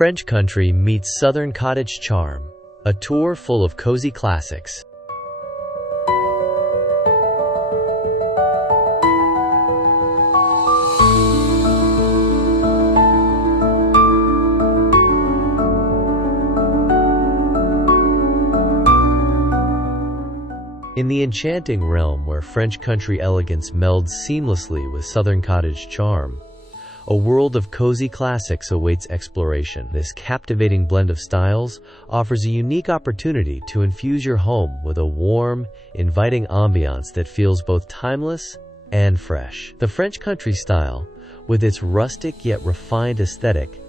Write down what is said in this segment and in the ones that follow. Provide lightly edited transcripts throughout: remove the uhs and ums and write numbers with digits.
French country meets Southern cottage charm, a tour full of cozy classics. In the enchanting realm where French country elegance melds seamlessly with Southern cottage charm, a world of cozy classics awaits exploration. This captivating blend of styles offers a unique opportunity to infuse your home with a warm, inviting ambiance that feels both timeless and fresh. The French country style, with its rustic yet refined aesthetic,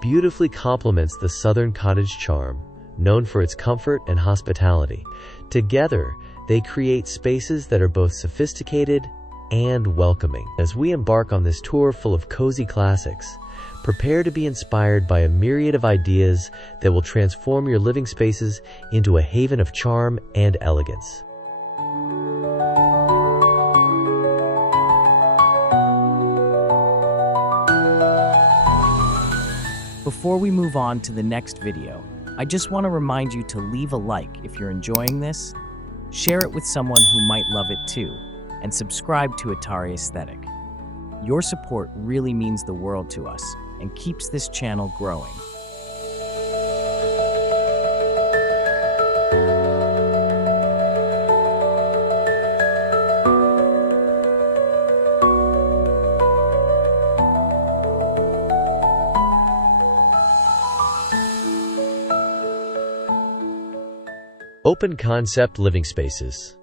beautifully complements the Southern cottage charm, known for its comfort and hospitality. Together, they create spaces that are both sophisticated and welcoming. As we embark on this tour full of cozy classics, prepare to be inspired by a myriad of ideas that will transform your living spaces into a haven of charm and elegance. Before we move on to the next video, I just want to remind you to leave a like if you're enjoying this, share it with someone who might love it too, and subscribe to Atari Aesthetic. Your support really means the world to us and keeps this channel growing. Open concept living spaces.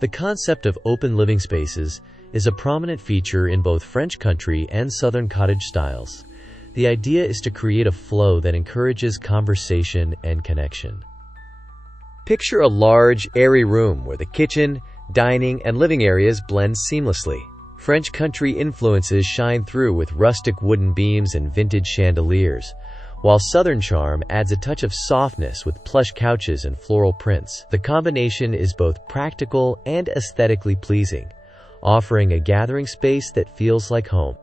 The concept of open living spaces is a prominent feature in both French country and Southern cottage styles. The idea is to create a flow that encourages conversation and connection. Picture a large, airy room where the kitchen, dining, and living areas blend seamlessly. French country influences shine through with rustic wooden beams and vintage chandeliers, while Southern charm adds a touch of softness with plush couches and floral prints. The combination is both practical and aesthetically pleasing, offering a gathering space that feels like home.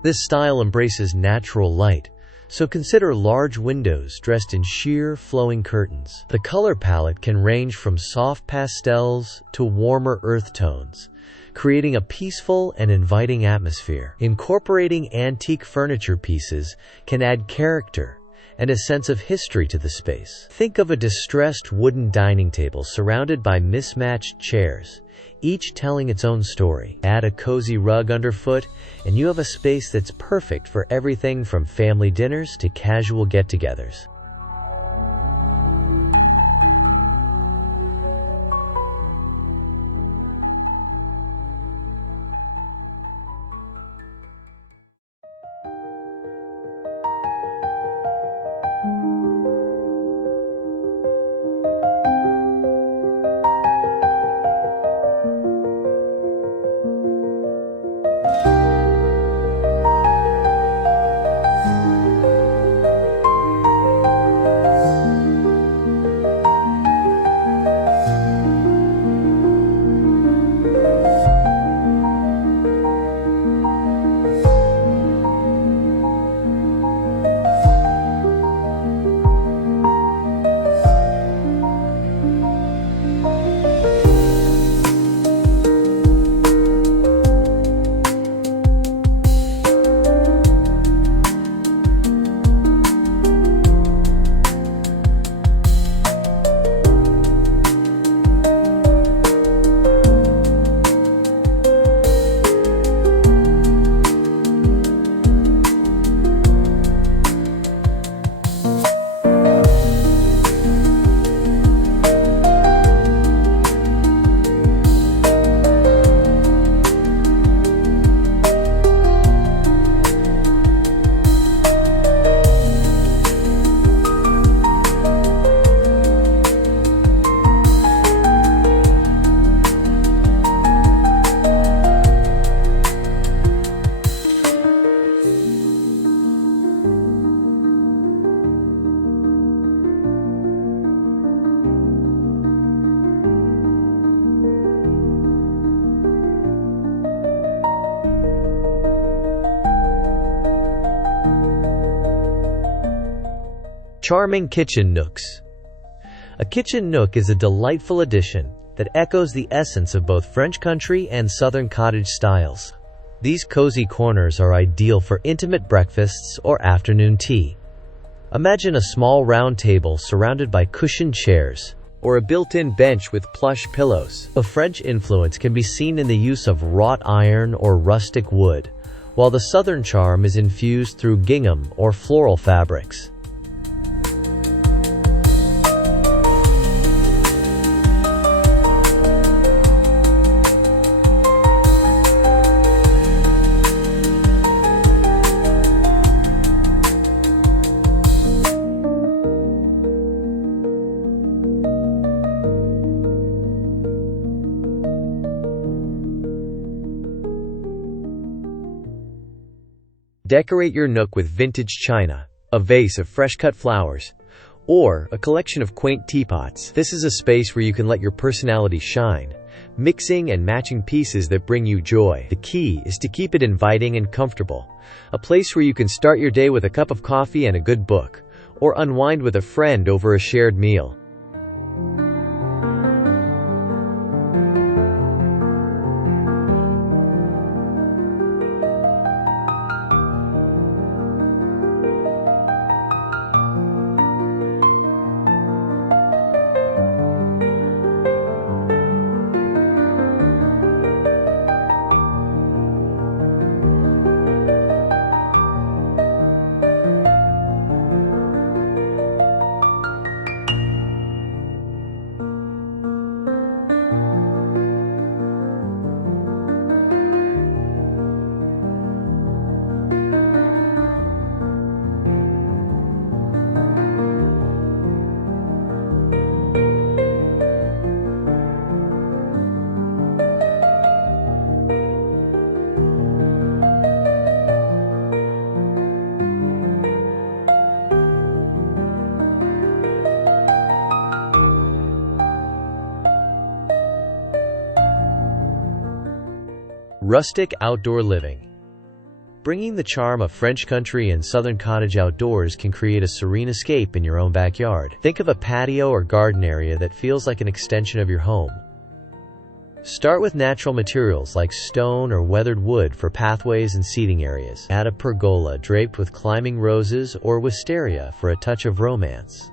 This style embraces natural light, so consider large windows dressed in sheer, flowing curtains. The color palette can range from soft pastels to warmer earth tones, creating a peaceful and inviting atmosphere. Incorporating antique furniture pieces can add character and a sense of history to the space. Think of a distressed wooden dining table surrounded by mismatched chairs, each telling its own story. Add a cozy rug underfoot, and you have a space that's perfect for everything from family dinners to casual get-togethers. Charming kitchen nooks. A kitchen nook is a delightful addition that echoes the essence of both French country and Southern cottage styles. These cozy corners are ideal for intimate breakfasts or afternoon tea. Imagine a small round table surrounded by cushioned chairs, or a built-in bench with plush pillows. A French influence can be seen in the use of wrought iron or rustic wood, while the Southern charm is infused through gingham or floral fabrics. Decorate your nook with vintage china, a vase of fresh-cut flowers, or a collection of quaint teapots. This is a space where you can let your personality shine, mixing and matching pieces that bring you joy. The key is to keep it inviting and comfortable, a place where you can start your day with a cup of coffee and a good book, or unwind with a friend over a shared meal. Rustic outdoor living. Bringing the charm of French country and Southern cottage outdoors can create a serene escape in your own backyard. Think of a patio or garden area that feels like an extension of your home. Start with natural materials like stone or weathered wood for pathways and seating areas. Add a pergola draped with climbing roses or wisteria for a touch of romance.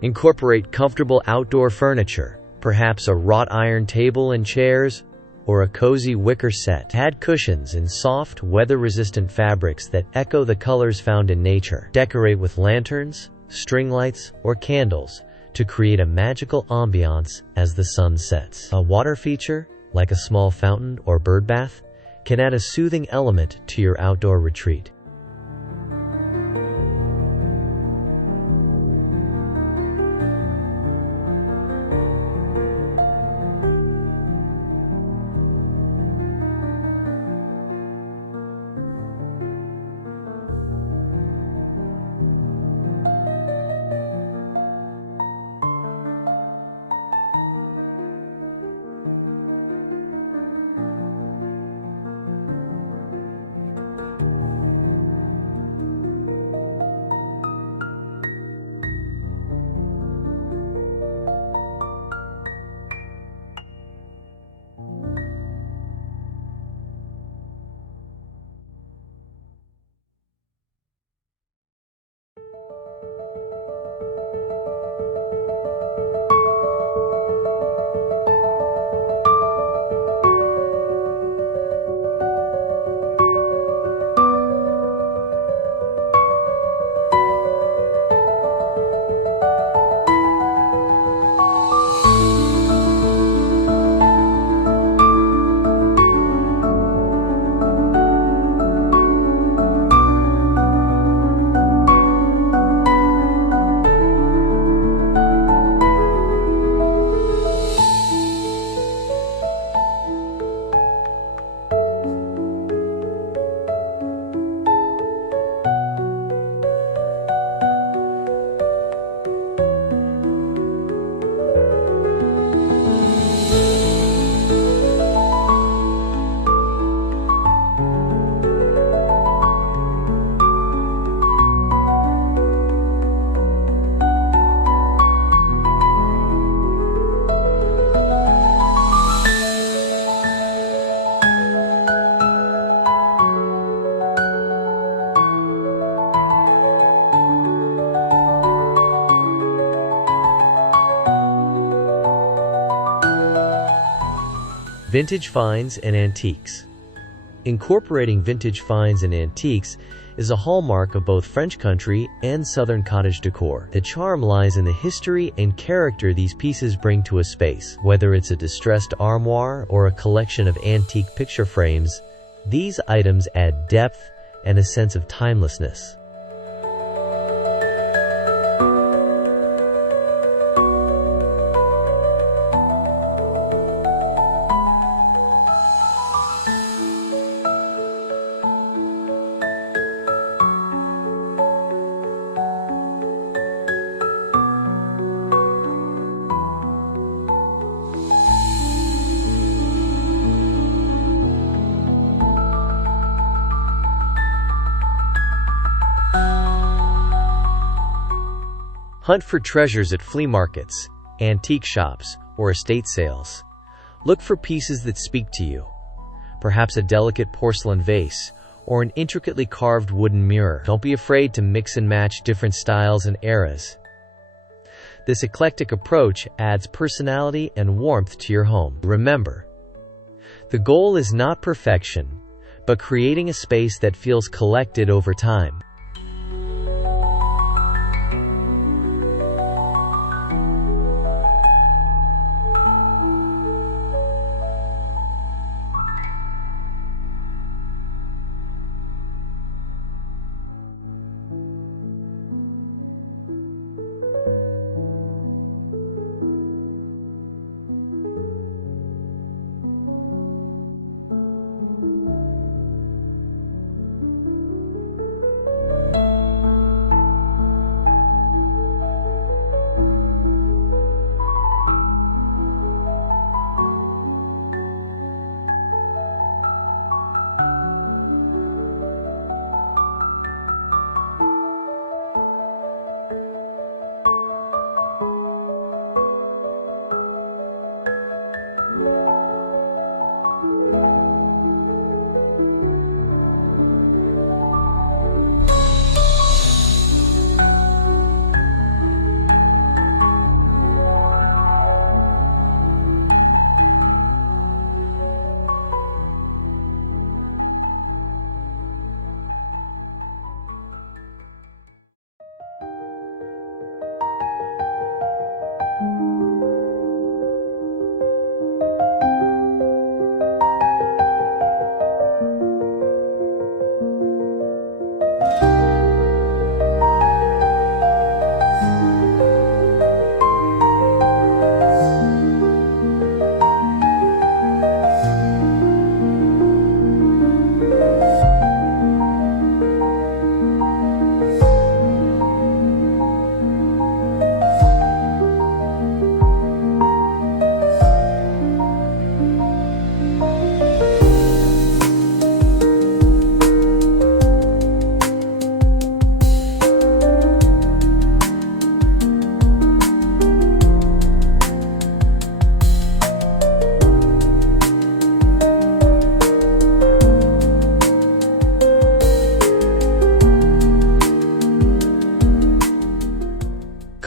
Incorporate comfortable outdoor furniture, perhaps a wrought iron table and chairs, or a cozy wicker set. Add cushions in soft, weather-resistant fabrics that echo the colors found in nature. Decorate with lanterns, string lights, or candles to create a magical ambiance as the sun sets. A water feature, like a small fountain or bird bath, can add a soothing element to your outdoor retreat. Vintage finds and antiques. Incorporating vintage finds and antiques is a hallmark of both French country and Southern cottage decor. The charm lies in the history and character these pieces bring to a space. Whether it's a distressed armoire or a collection of antique picture frames, these items add depth and a sense of timelessness. Hunt for treasures at flea markets, antique shops, or estate sales. Look for pieces that speak to you. Perhaps a delicate porcelain vase or an intricately carved wooden mirror. Don't be afraid to mix and match different styles and eras. This eclectic approach adds personality and warmth to your home. Remember, the goal is not perfection, but creating a space that feels collected over time.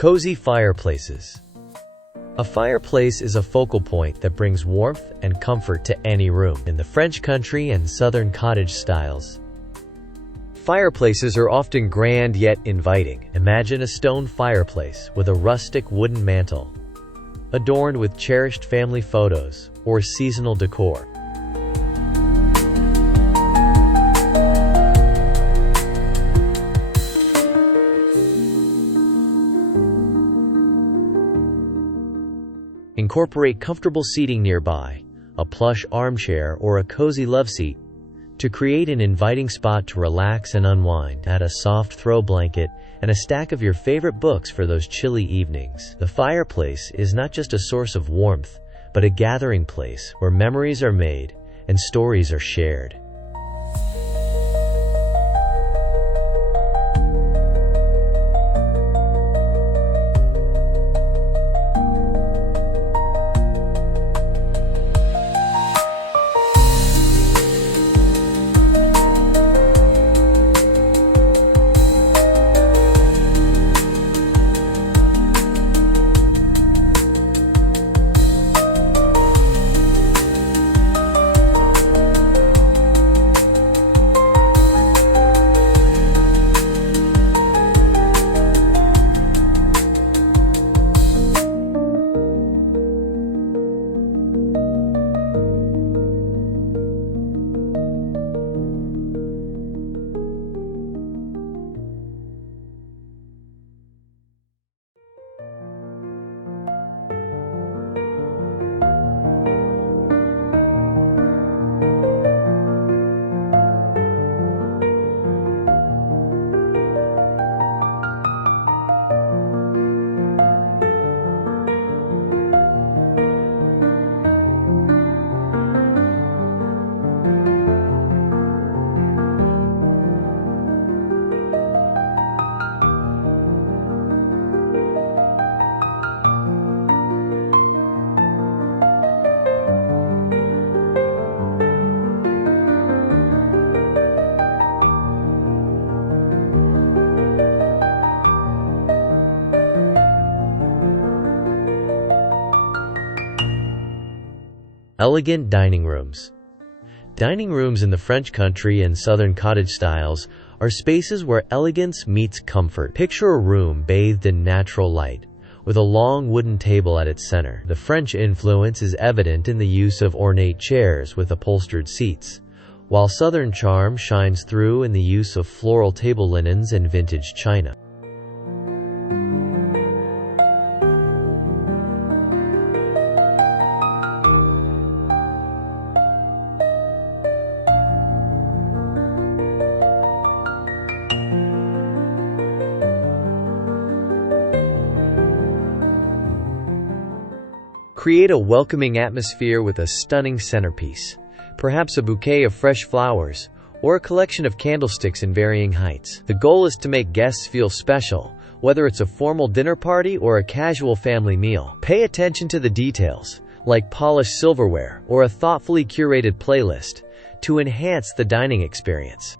Cozy fireplaces. A fireplace is a focal point that brings warmth and comfort to any room. In the French country and Southern cottage styles, fireplaces are often grand yet inviting. Imagine a stone fireplace with a rustic wooden mantel, adorned with cherished family photos or seasonal decor. Incorporate comfortable seating nearby, a plush armchair or a cozy loveseat, to create an inviting spot to relax and unwind. Add a soft throw blanket and a stack of your favorite books for those chilly evenings. The fireplace is not just a source of warmth, but a gathering place where memories are made and stories are shared. Elegant dining rooms. Dining rooms in the French country and Southern cottage styles are spaces where elegance meets comfort. Picture a room bathed in natural light, with a long wooden table at its center. The French influence is evident in the use of ornate chairs with upholstered seats, while Southern charm shines through in the use of floral table linens and vintage china. Create a welcoming atmosphere with a stunning centerpiece, perhaps a bouquet of fresh flowers, or a collection of candlesticks in varying heights. The goal is to make guests feel special, whether it's a formal dinner party or a casual family meal. Pay attention to the details, like polished silverware or a thoughtfully curated playlist, to enhance the dining experience.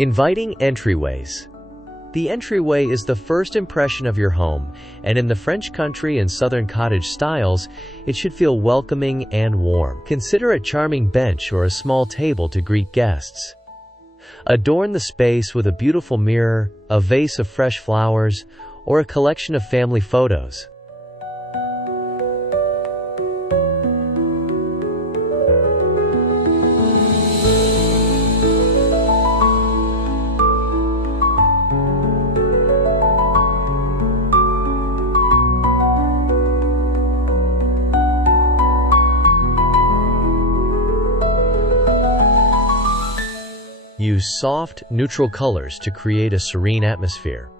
Inviting entryways. The entryway is the first impression of your home, and in the French country and Southern cottage styles, it should feel welcoming and warm. Consider a charming bench or a small table to greet guests. Adorn the space with a beautiful mirror, a vase of fresh flowers, or a collection of family photos. Use soft, neutral colors to create a serene atmosphere.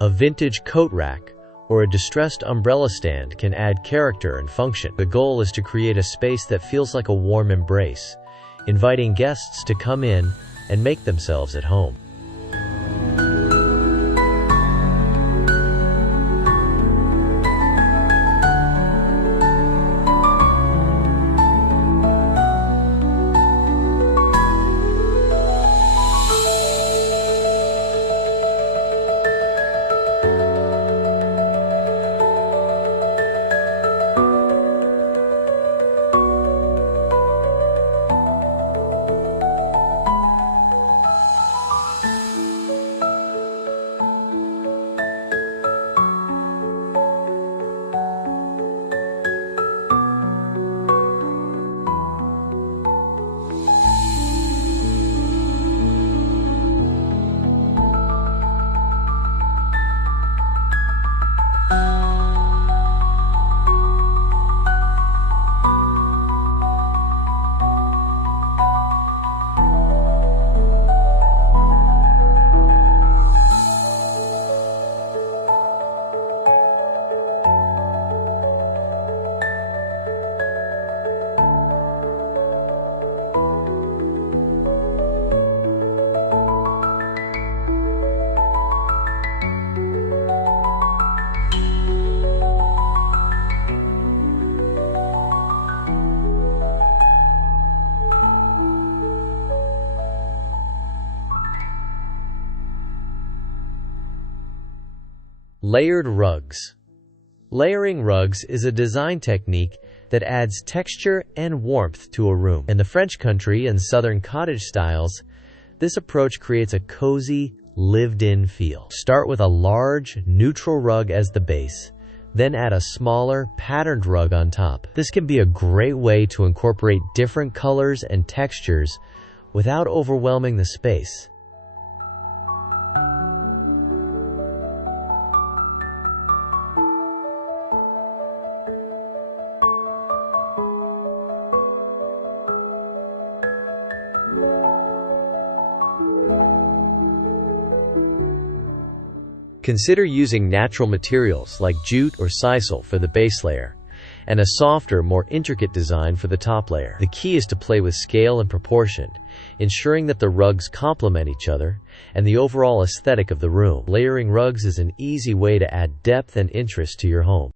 A vintage coat rack or a distressed umbrella stand can add character and function. The goal is to create a space that feels like a warm embrace, inviting guests to come in and make themselves at home. Layered rugs. Layering rugs is a design technique that adds texture and warmth to a room. In the French country and Southern cottage styles, this approach creates a cozy, lived-in feel. Start with a large, neutral rug as the base, then add a smaller, patterned rug on top. This can be a great way to incorporate different colors and textures without overwhelming the space. Consider using natural materials like jute or sisal for the base layer, and a softer, more intricate design for the top layer. The key is to play with scale and proportion, ensuring that the rugs complement each other and the overall aesthetic of the room. Layering rugs is an easy way to add depth and interest to your home.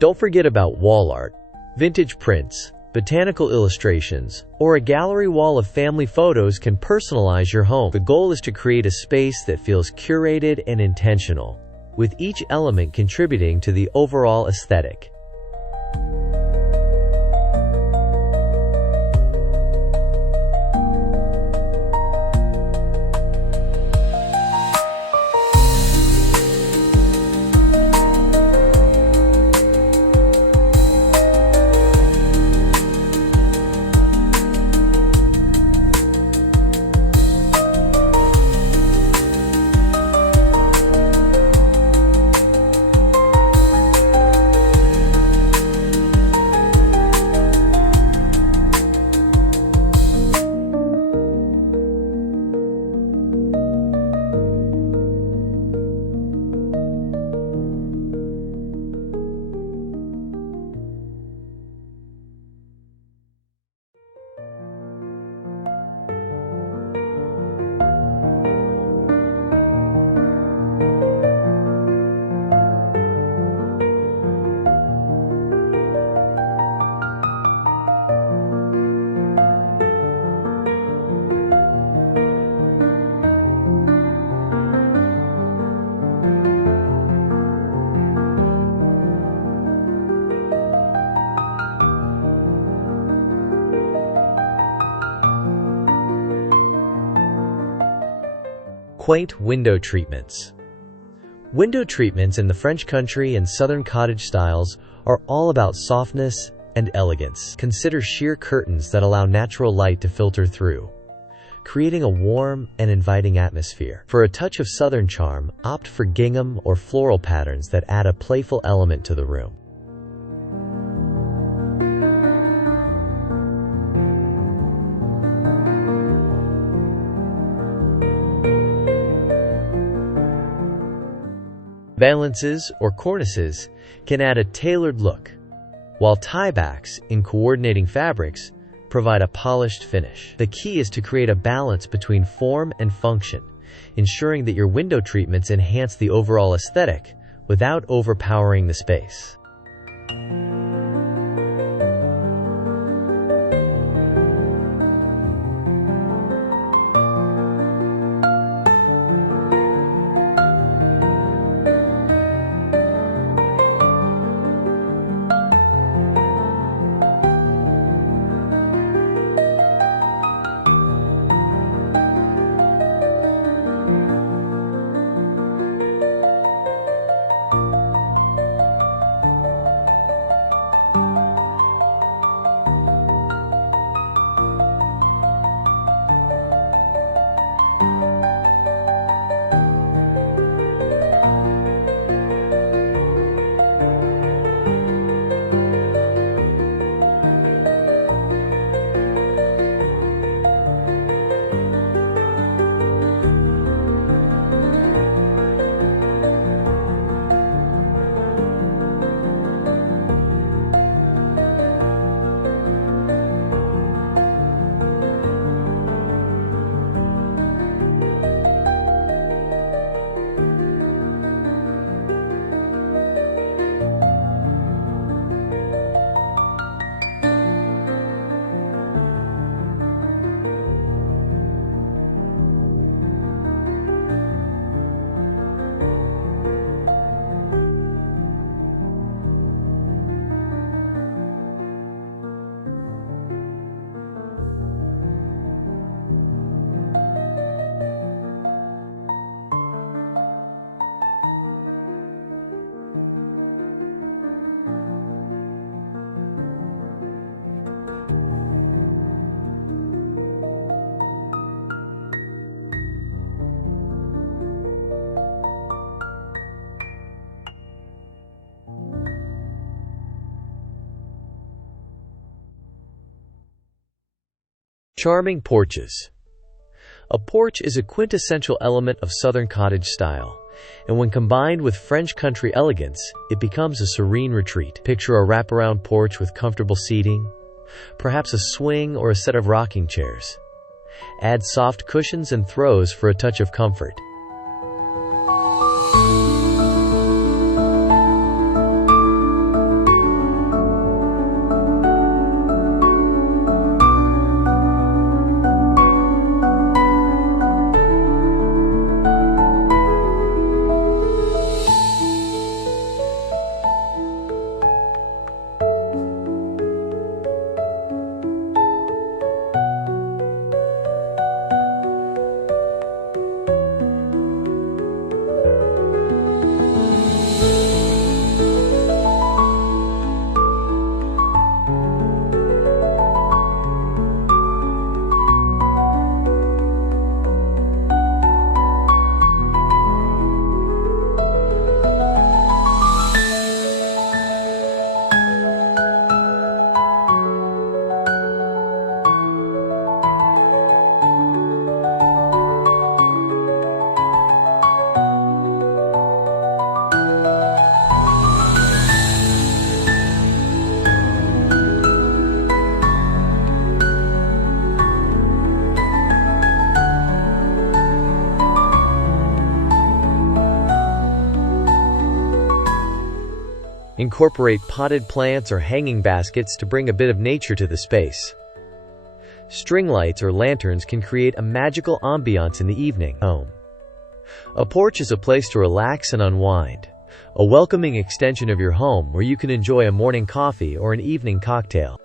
Don't forget about wall art. Vintage prints, botanical illustrations, or a gallery wall of family photos can personalize your home. The goal is to create a space that feels curated and intentional, with each element contributing to the overall aesthetic. Quaint window treatments. Window treatments in the French country and Southern cottage styles are all about softness and elegance. Consider sheer curtains that allow natural light to filter through, creating a warm and inviting atmosphere. For a touch of Southern charm, opt for gingham or floral patterns that add a playful element to the room. Valances or cornices can add a tailored look, while tiebacks in coordinating fabrics provide a polished finish. The key is to create a balance between form and function, ensuring that your window treatments enhance the overall aesthetic without overpowering the space. Charming porches. A porch is a quintessential element of Southern cottage style, and when combined with French country elegance, it becomes a serene retreat. Picture a wraparound porch with comfortable seating, perhaps a swing or a set of rocking chairs. Add soft cushions and throws for a touch of comfort. Incorporate potted plants or hanging baskets to bring a bit of nature to the space. String lights or lanterns can create a magical ambiance in the evening home. A porch is a place to relax and unwind, a welcoming extension of your home where you can enjoy a morning coffee or an evening cocktail.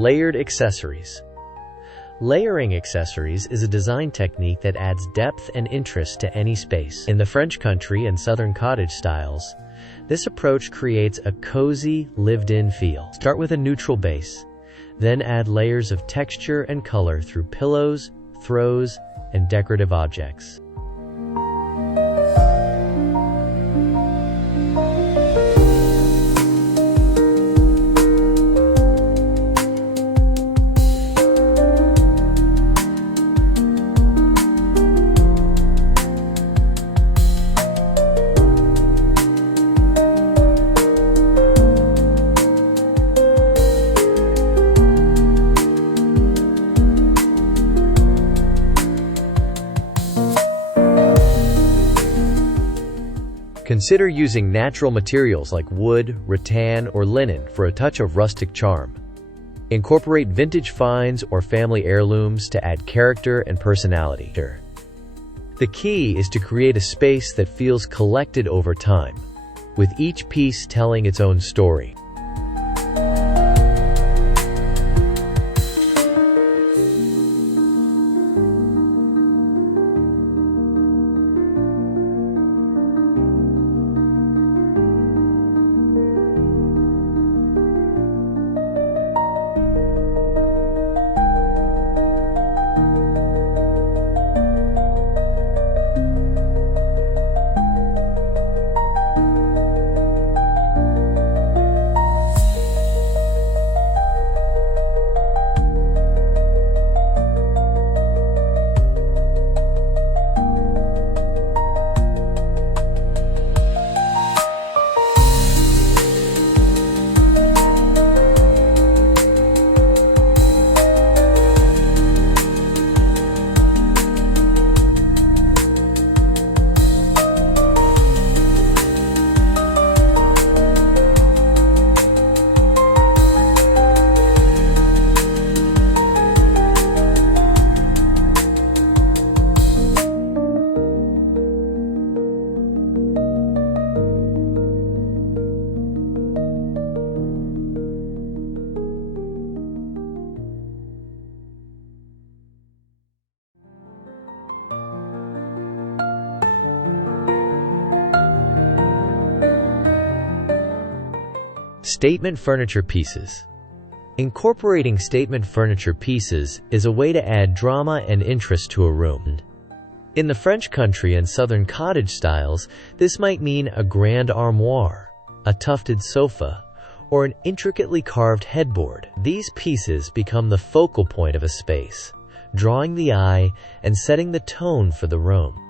Layered accessories. Layering accessories is a design technique that adds depth and interest to any space. In the French country and Southern cottage styles, this approach creates a cozy, lived-in feel. Start with a neutral base, then add layers of texture and color through pillows, throws, and decorative objects. Consider using natural materials like wood, rattan, or linen for a touch of rustic charm. Incorporate vintage finds or family heirlooms to add character and personality. The key is to create a space that feels collected over time, with each piece telling its own story. Statement furniture pieces. Incorporating statement furniture pieces is a way to add drama and interest to a room. In the French country and Southern cottage styles, this might mean a grand armoire, a tufted sofa, or an intricately carved headboard. These pieces become the focal point of a space, drawing the eye and setting the tone for the room.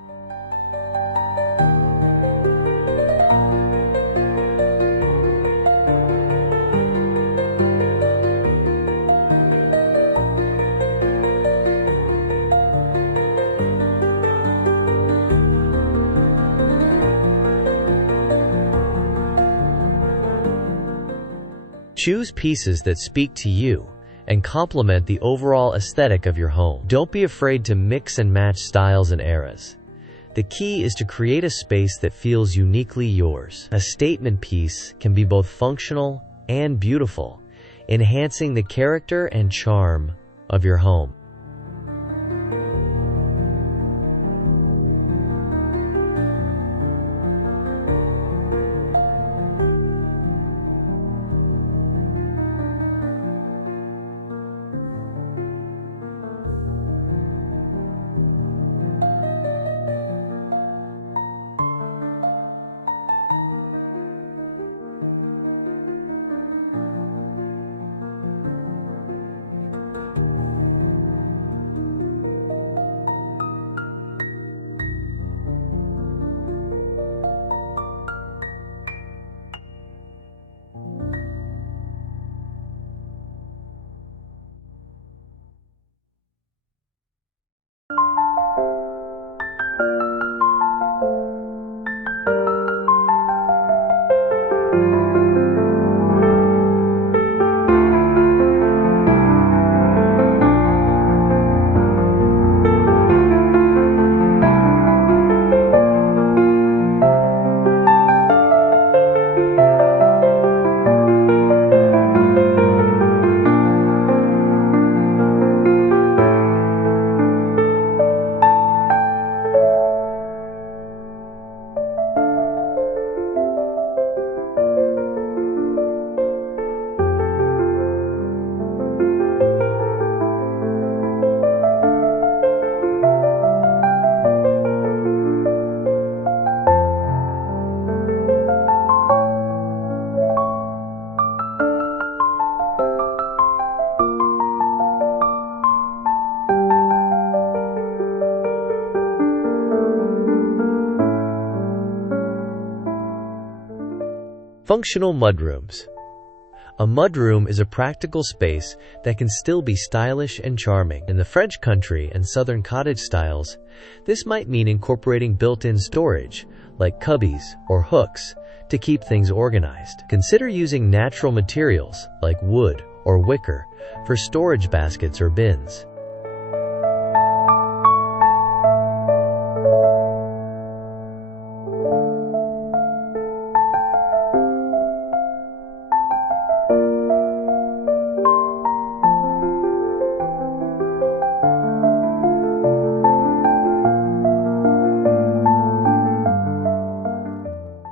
Choose pieces that speak to you and complement the overall aesthetic of your home. Don't be afraid to mix and match styles and eras. The key is to create a space that feels uniquely yours. A statement piece can be both functional and beautiful, enhancing the character and charm of your home. Functional mudrooms. A mudroom is a practical space that can still be stylish and charming. In the French country and Southern cottage styles, this might mean incorporating built-in storage, like cubbies or hooks, to keep things organized. Consider using natural materials, like wood or wicker, for storage baskets or bins.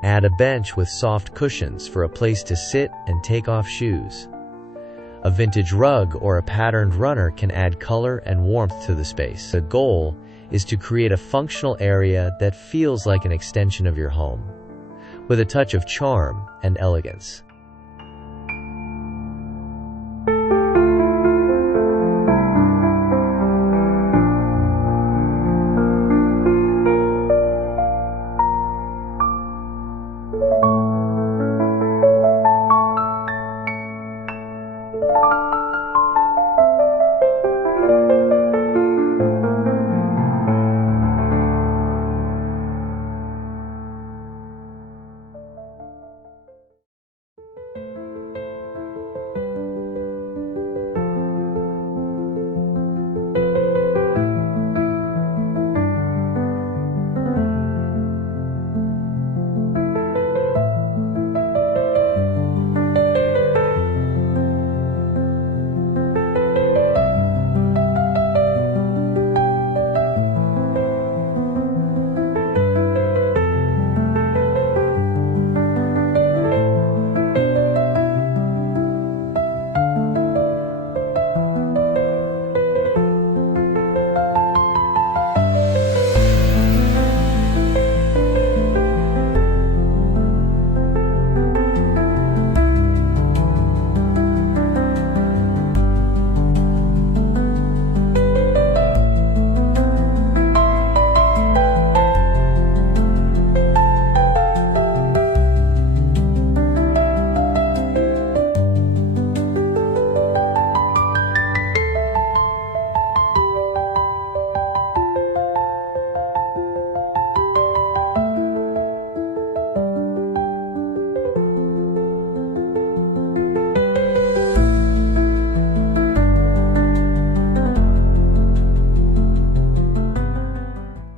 Add a bench with soft cushions for a place to sit and take off shoes. A vintage rug or a patterned runner can add color and warmth to the space. The goal is to create a functional area that feels like an extension of your home, with a touch of charm and elegance.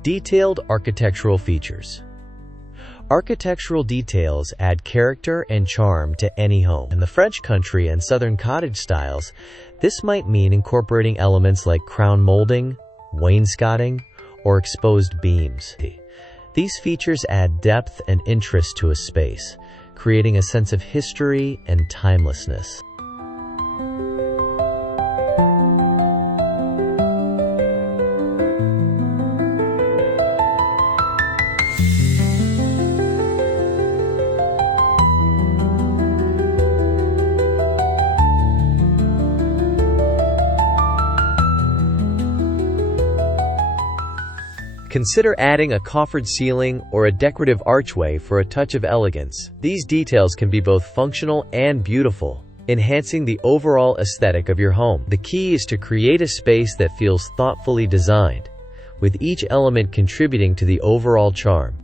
Detailed architectural features. Architectural details add character and charm to any home. In the French country and Southern cottage styles, this might mean incorporating elements like crown molding, wainscoting, or exposed beams. These features add depth and interest to a space, creating a sense of history and timelessness. Consider adding a coffered ceiling or a decorative archway for a touch of elegance. These details can be both functional and beautiful, enhancing the overall aesthetic of your home. The key is to create a space that feels thoughtfully designed, with each element contributing to the overall charm.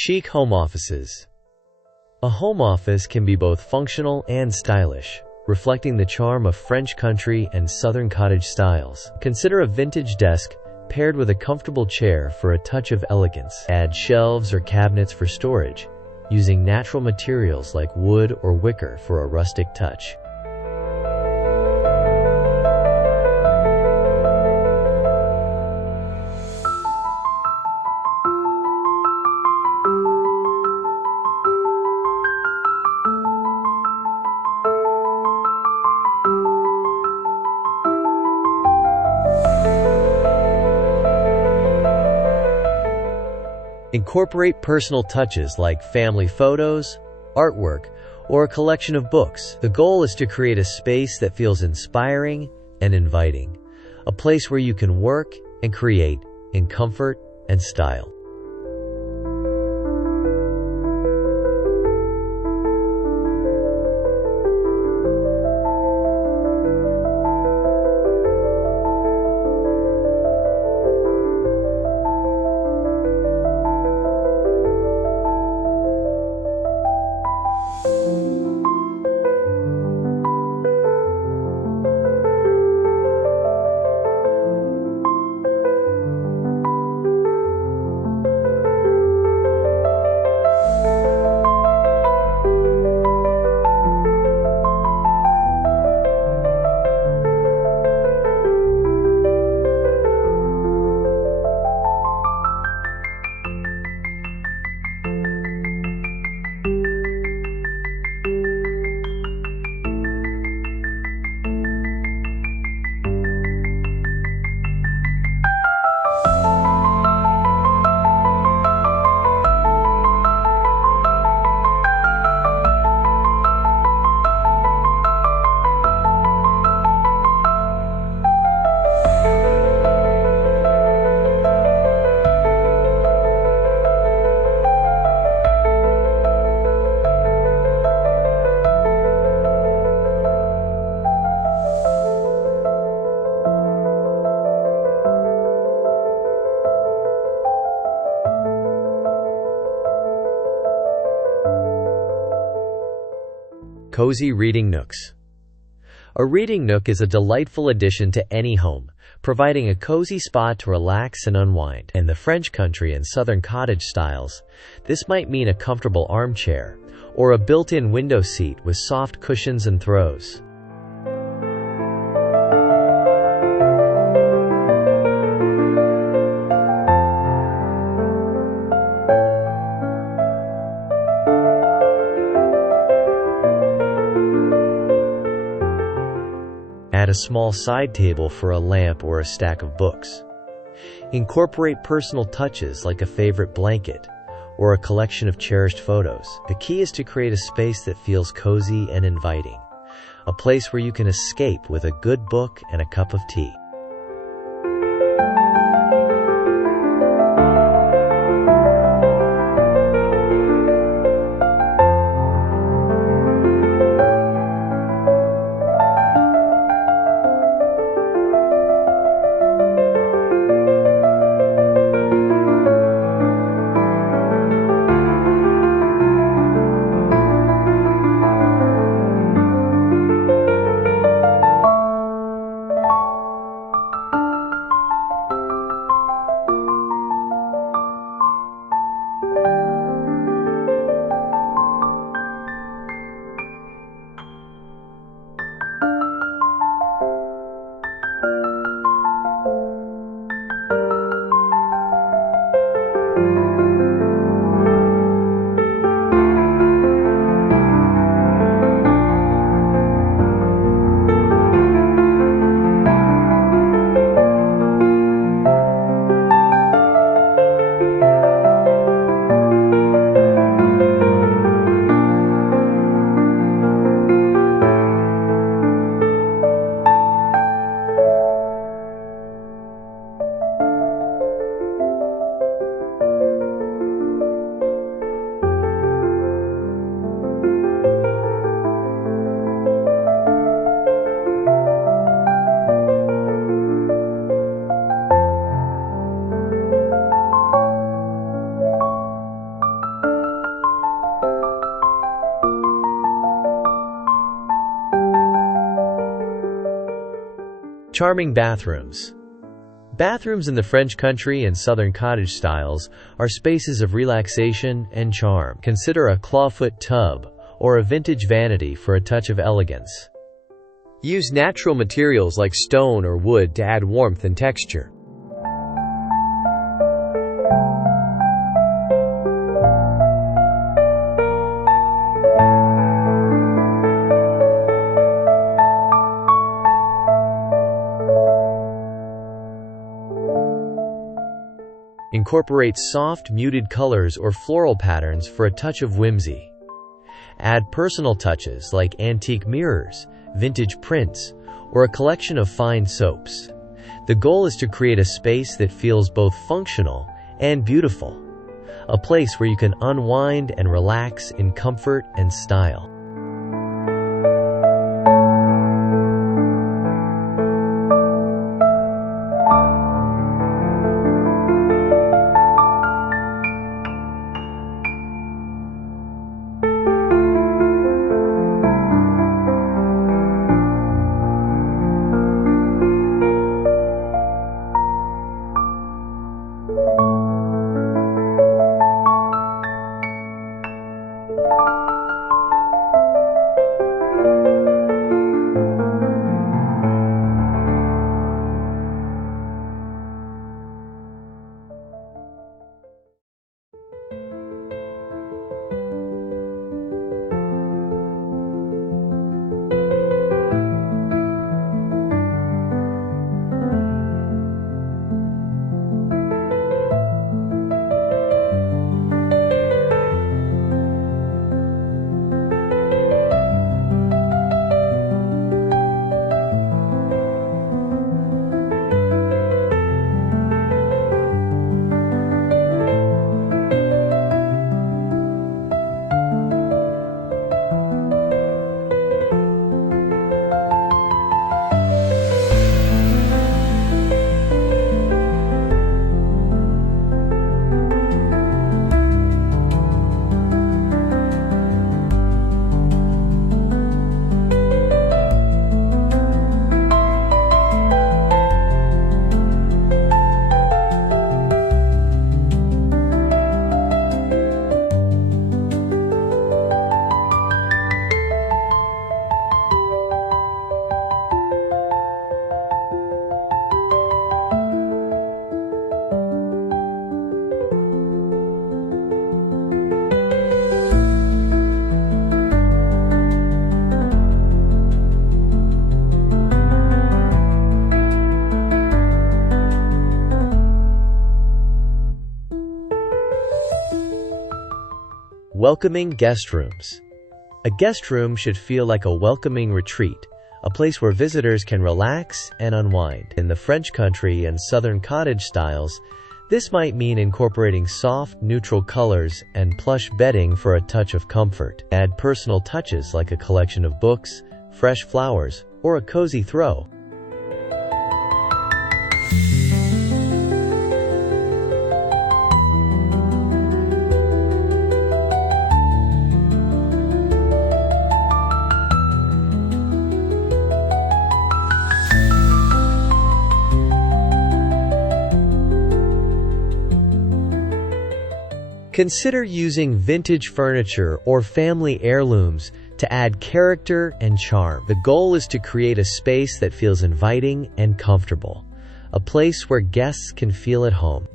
Chic home offices. A home office can be both functional and stylish, reflecting the charm of French country and Southern cottage styles. Consider a vintage desk paired with a comfortable chair for a touch of elegance. Add shelves or cabinets for storage, using natural materials like wood or wicker for a rustic touch. Incorporate personal touches like family photos, artwork, or a collection of books. The goal is to create a space that feels inspiring and inviting, a place where you can work and create in comfort and style. Cozy reading nooks. A reading nook is a delightful addition to any home, providing a cozy spot to relax and unwind. In the French country and Southern cottage styles, this might mean a comfortable armchair or a built-in window seat with soft cushions and throws. Add a small side table for a lamp or a stack of books. Incorporate personal touches like a favorite blanket or a collection of cherished photos. The key is to create a space that feels cozy and inviting, a place where you can escape with a good book and a cup of tea. Charming bathrooms. Bathrooms in the French country and Southern cottage styles are spaces of relaxation and charm. Consider a clawfoot tub or a vintage vanity for a touch of elegance. Use natural materials like stone or wood to add warmth and texture. Incorporate soft, muted colors or floral patterns for a touch of whimsy. Add personal touches like antique mirrors, vintage prints, or a collection of fine soaps. The goal is to create a space that feels both functional and beautiful, a place where you can unwind and relax in comfort and style. Welcoming guest rooms. A guest room should feel like a welcoming retreat, a place where visitors can relax and unwind. In the French country and Southern cottage styles, this might mean incorporating soft, neutral colors and plush bedding for a touch of comfort. Add personal touches like a collection of books, fresh flowers, or a cozy throw. Consider using vintage furniture or family heirlooms to add character and charm. The goal is to create a space that feels inviting and comfortable, a place where guests can feel at home.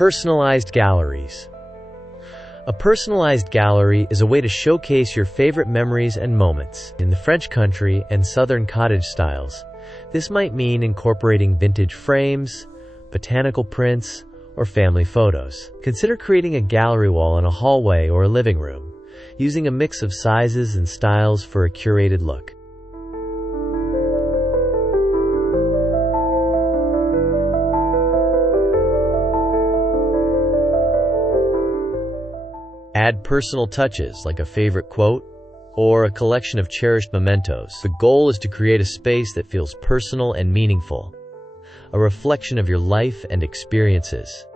Personalized galleries. A personalized gallery is a way to showcase your favorite memories and moments. In the French country and Southern Cottage styles, this might mean incorporating vintage frames, botanical prints, or family photos. Consider creating a gallery wall in a hallway or a living room, using a mix of sizes and styles for a curated look. Add personal touches like a favorite quote or a collection of cherished mementos. The goal is to create a space that feels personal and meaningful, a reflection of your life and experiences.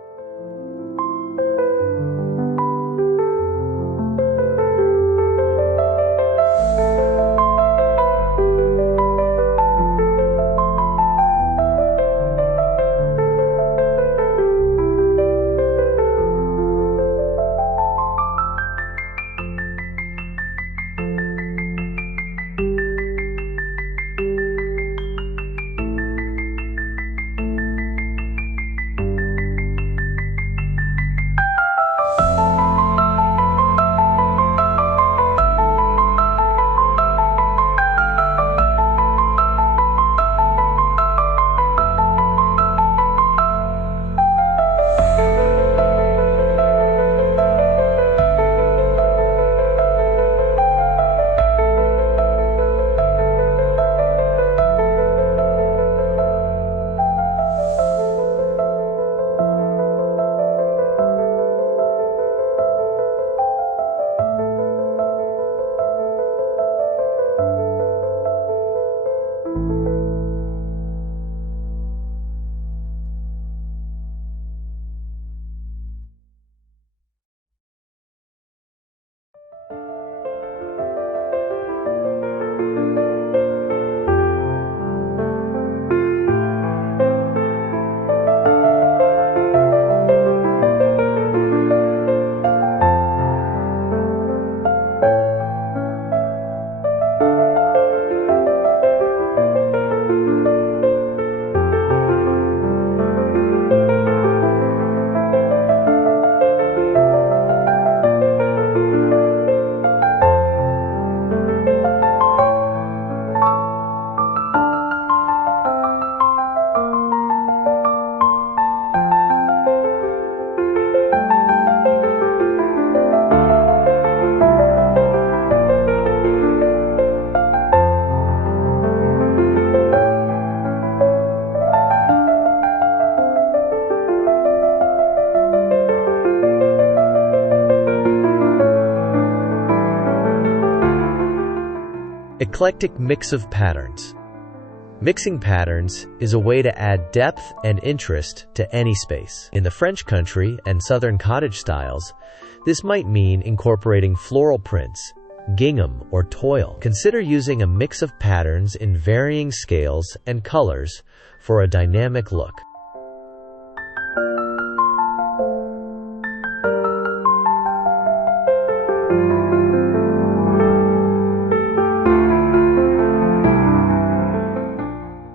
Eclectic mix of patterns. Mixing patterns is a way to add depth and interest to any space. In the French country and Southern Cottage styles, this might mean incorporating floral prints, gingham, or toile. Consider using a mix of patterns in varying scales and colors for a dynamic look.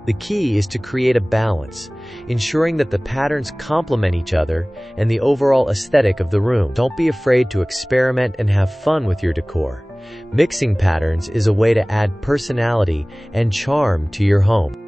The key is to create a balance, ensuring that the patterns complement each other and the overall aesthetic of the room. Don't be afraid to experiment and have fun with your decor. Mixing patterns is a way to add personality and charm to your home.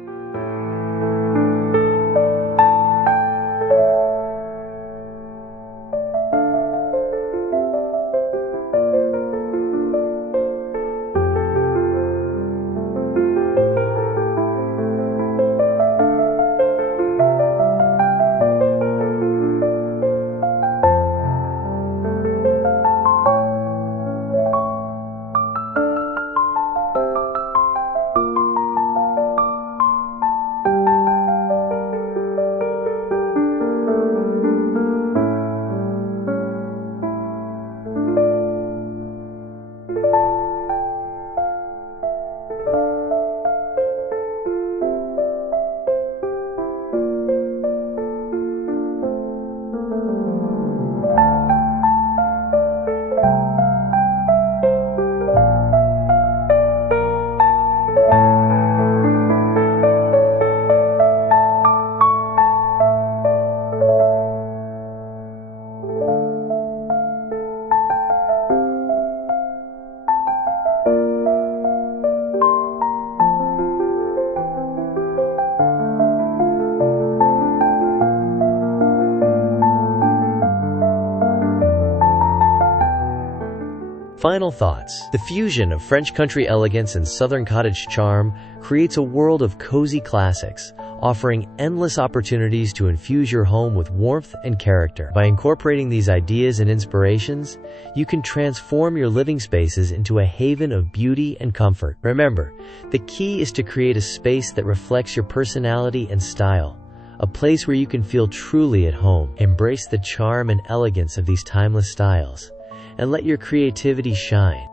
Final thoughts. The fusion of French country elegance and Southern cottage charm creates a world of cozy classics, offering endless opportunities to infuse your home with warmth and character. By incorporating these ideas and inspirations, you can transform your living spaces into a haven of beauty and comfort. Remember, the key is to create a space that reflects your personality and style, a place where you can feel truly at home. Embrace the charm and elegance of these timeless styles, and let your creativity shine.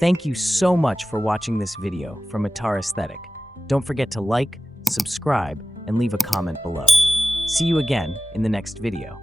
Thank you so much for watching this video from Atar Aesthetic. Don't forget to like, subscribe, and leave a comment below. See you again in the next video.